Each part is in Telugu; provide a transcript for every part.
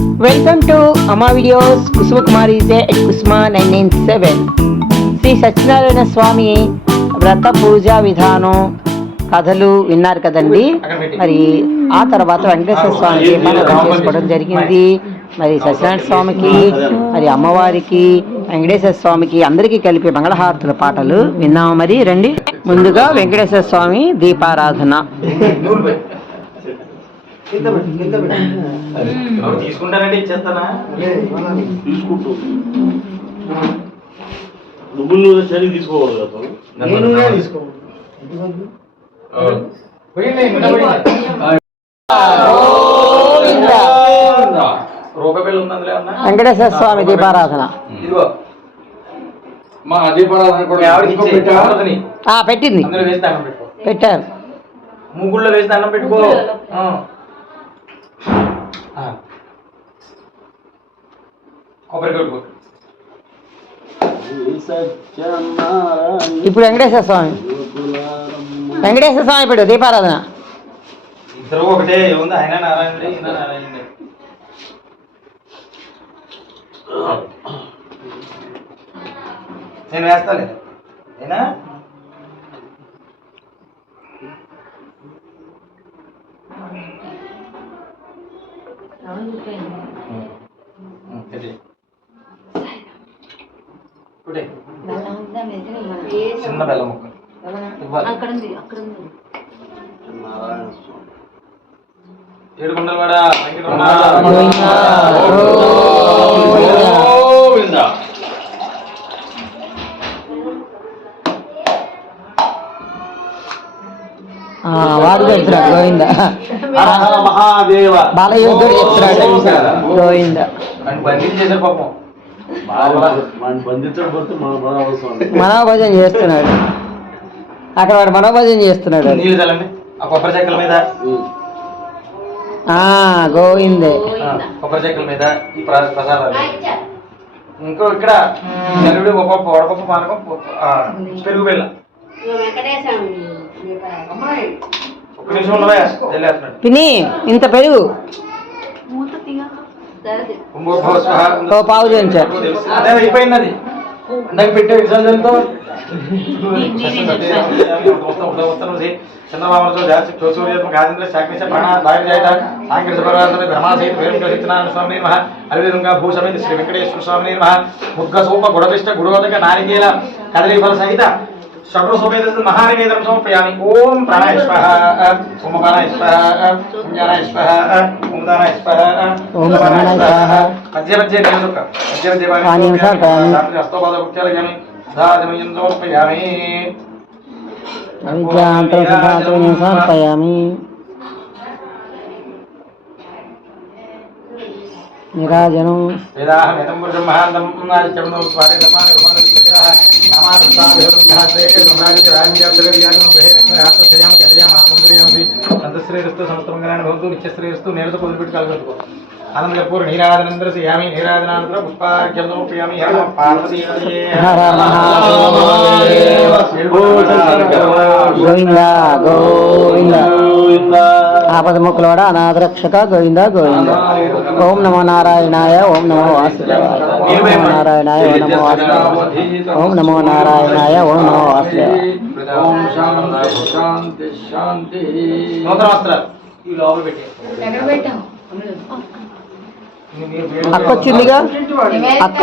Welcome to Amma videos Kusuma Kumari at Kusuma nine nine seven Shri Satyanarayana Swami వ్రత పూజా విధానం కథలు విన్నారు కదండి. మరి ఆ తర్వాత వెంకటేశ్వర స్వామి దీపారాధన చేసుకోవడం జరిగింది? మరి సత్యనారాయణ స్వామికి మరి అమ్మవారికి వెంకటేశ్వర స్వామికి అందరికీ కలిపి మంగళహారతుల పాటలు విన్నాము. మరి రండి. ముందుగా వెంకటేశ్వర స్వామి దీపారాధన. తీసుకుంటానంటే ఇచ్చేస్తానా? తీసుకుంటూ. చలి కదా వెంకటేశ్వర స్వామి దీపారాధన. ఇదిగో. మా కూడా పెట్టింది. పెట్టారు. ముగ్గుల్లో వేసి దండం పెట్టుకో ఆ. ఆ. కొబ్బరి కొట్టుకో ఇప్పుడు వెంకటేశ్వర స్వామి. వెంకటేశ్వర స్వామి ఇప్పుడు దీపారాధన. ఇద్దరు ఒకటే ఉంది ఆయన నారాయణుడే ఈయన నారాయణుడే. నేను వేస్తాలే. ఏనా చిన్న బెల్లం ముక్క. వాడు? చెప్తున్నాడు గోవింద. మహాదేవ. బాలయోగుడు చెప్తున్నాడు గోవింద. అని బందీ చేశారు పాపం. మనోభజన చేస్తున్నాడు. అక్కడ వాడు మనోభజన చేస్తున్నాడు కొబ్బరి చెక్కల మీద. గోవిందే. ఆ, కొబ్బరి చెక్కల మీద ఈ ప్రసాదాలు. ఇంకో ఇక్కడ పప్పు వడపప్పు పానకం పెరుగు బిళ్ళ పిన్ని ఇంత పెరుగు. ఓ పావు చెంచా. అదే అయిపోయింది అది ఇందాక పెట్టే విసర్జనతో చంద్రబాబుతో జాతి చోసూర్యత్మ గాజేంద్ర శాఖనిశ ప్రాణ దారి జయట సాంకృత పర్వతమే ధర్మాసహిత వేరుక సత్యనారాయణ స్వామి నమః. అలివేదంగా భూషమేంద్ర శ్రీ వెంకటేశ్వర స్వామి నమః. ముగ్గ సోప గుడపిష్ట గుడోదక నారికేల కదలి ఫల సహిత షడ్రు సోమేద మహానివేదనం సమర్పయామి ఓం ప్రాణాయ స్వహ ఓం ప్రాణాయ స్వహ ఓం జ్ఞానాయ స్వహ ఓం దానాయ స్వహ ఓం ప్రాణాయ స్వహ. మధ్య మధ్య నిలుచుక మధ్య మధ్య పానీ నిమిషాలు పానీ. ఆత్మంత్రియామి సంతశ్రేయస్తు సమస్తమంగళాన్ని భవతు నిత్యశ్రేయస్తు నేలతో పొదిపెట్టి కలగట్టుకో నీరాజనందర శ్రీయామి. గోవింద గోవింద ఆపద ముక్కులోడ అనాథరక్షక గోవింద గోవింద ఓం నమో నారాయణాయ ఓం నమో వాసుదేవాయ ఓం నమో నారాయణాయ ఓం నమో వాసుదేవాయ. ఓం నమో నారాయణాయ ఓం నమో వాసుదేవాయ. ఓం శాంతి శాంతి శాంతి నూతన వస్త్రాలు ఈ లోపల పెట్టి అక్క వచ్చిందిగా? అక్క.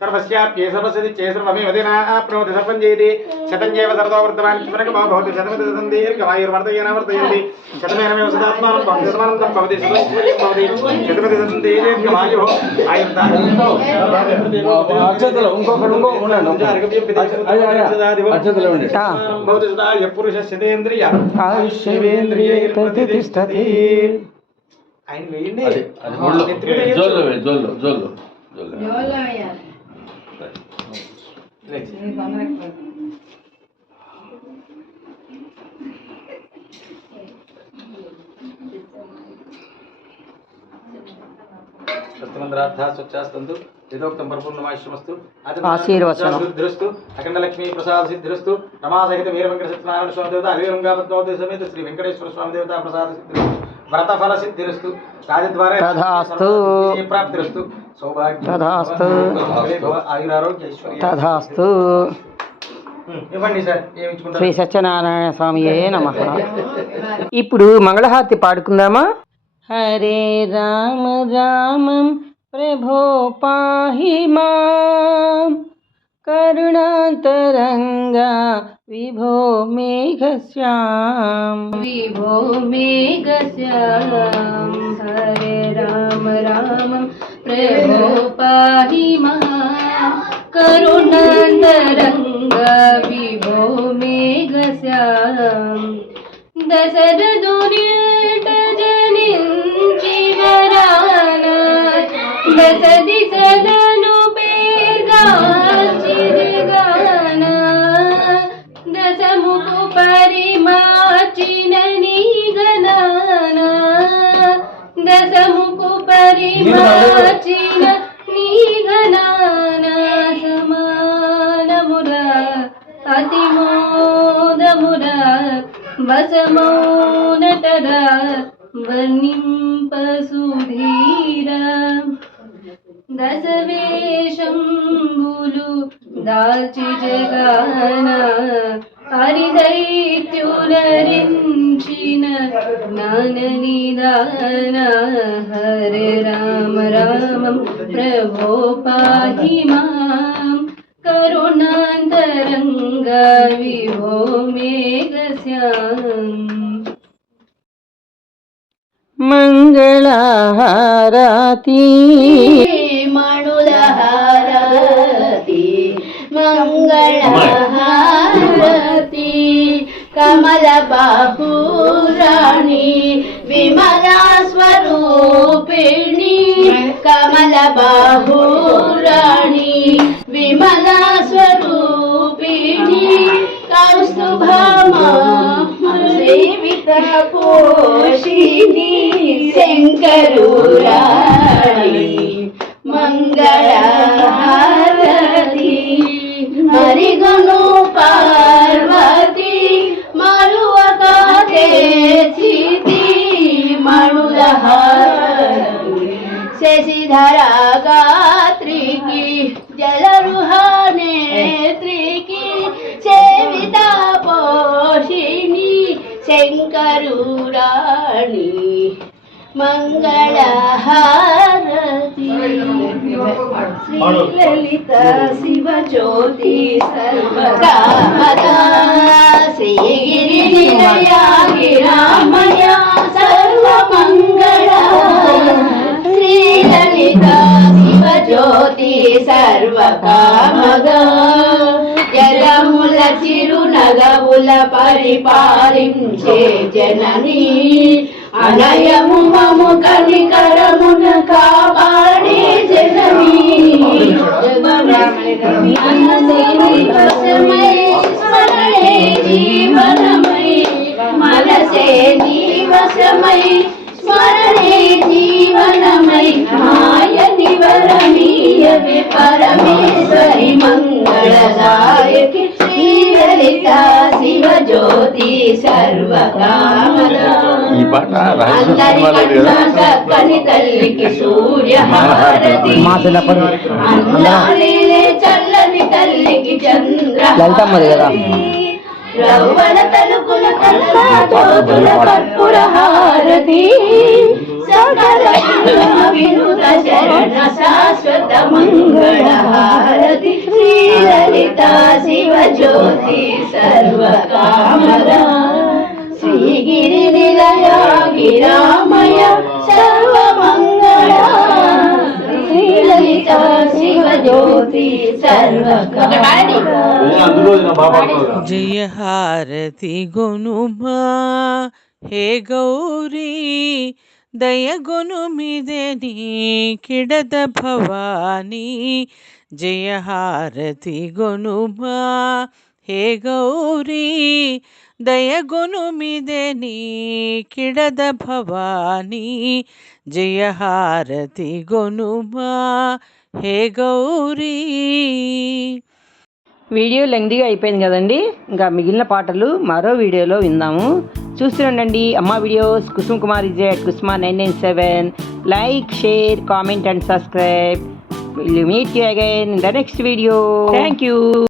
సర్వస్యాప్యే సర్వసిద్ధి చే సర్వమే వదినా ఆప్నోతి సర్వం జయతి. శతం చేవ సర్వతో వర్తమాన్ చివరకు భవతి. శతమితి శతం దీర్ఘమాయుర్వర్తయేన వర్తయంతి శతమేనమేవ సదాత్మానం భవతి. శతమానంతం భవతి. భవతి. శతమితి శతం దీర్ఘమాయు అక్షతలు ఇంకొకటి ఇంకో ఉండండి అయ్యా, అయ్యా. అక్షతలు ఇవ్వండి. ఆ. భవతి సదా పురుష శతేంద్రియ ఆయుష్యేంద్రియే ప్రతిష్టతి ఆయన వేయండి జోల్లో. జోల్లో. జోల్లో స్వస్తిమందరార్థ స్వచ్ఛాస్తంతు యథోక్తం పరిపూర్ణమాశ్రమస్తు ఆశీర్వచనం. సిద్ధిరస్తు అఖండ లక్ష్మీ ప్రసాద సిద్ధిరస్తు రమాసహిత వీరవెంకట సత్యనారాయణ స్వామి దేవత అలివేంగా పద్మావతి సమేత శ్రీ వెంకటేశ్వర రాజద్వారా తధాస్తు తధాస్తు శ్రీ సత్యనారాయణ స్వామి నమ। ఇప్పుడు మంగళహారతి పాడుకుందామా? హరే రామ రామం ప్రభో పాహి మాం। కరుణాంతరంగా విభో మేఘశ్యాం। విభో మేఘశ్యాం। హరే రామ రామం प्रभोपाहि महा करुणान्तरङ्ग विभो मेघस्याम् दशरथुनिट जनिञ्चिवरान दशदि सदनुपेर्गाचिरगान दशमुपरिमाचिननि गणाना दशमु పరిమాచిన నీగనాన దశముకు పరిమాచిన నీగనాన అతిమోదమురా వసమౌనటరా వర్ణింపసుధీరా. దశవేషంబులు దాల్చి జగాన హరిదైత్యులరించిన జ్ఞాన నిదాన హరే రామ రామం ప్రభో పాహి మాం కరుణాంతరంగ విభో మేఘశ్యాం మంగళహారతి మణులహారతి మంగళహారతి కమల బాపురాణి విమలా స్వరూపిణి. కమల బాపురాణి విమలా స్వరూపిణి. కౌస్తుభమా సేవిత పోషిణి శంకరురాణి మంగళహారతి శశిధరా గాత్రికి జలరుహానేత్రికి సేవిత పోషిణి శంకరురాణి మంగళహారతి. శ్రీలలిత శివజ్యోతి సర్వకామదా శ్రీగిరి నిలయా గిరామయ సర్వమంగళ. శ్రీలలిత శివజ్యోతి సర్వకామగా జలముల చిరునగవుల పరిపాలించే జనని అనయము మము కనికరమున కాపాడే జనని అన్నసేని జీవనమై మనసే నీవసమై పరమేశ్వరి మంగళదాయకి సినిమాలో కదా? కన్నా చక్కని తల్లికి చిన్నప్పుడు అన్నాలేలే చల్లని తల్లికి చంద్ర లలితమ్మది కదా. రవ్వల తలుకుల కల్లాతోతుల కర్పూర హారతి. సకల వినుత శరణ శాశ్వత మంగళ హారతి శ్రీలలిత శివ జ్యోతి సర్వకామద. శ్రీగిరి నిలయ గిరామయ సర్వమంగళ జ్యోతి జయ హారతి గునుమా హే గౌరీ దయగొను మిదే నీ కిడద భవానీ జయ హారతి గునుమా హే గౌరీ దయగొనుమిదే నీ కిడద భవానీ జయహారతి గొనుమా హే గౌరీ. వీడియో లెంగ్దీగా అయిపోయింది కదండి ఇంకా మిగిలిన పాటలు మరో వీడియోలో విందాము. చూస్తుండండి అమ్మ videos Kusum Kumar at Kusuma nine nine seven. Like share comment and subscribe. Meet you again the next video thank you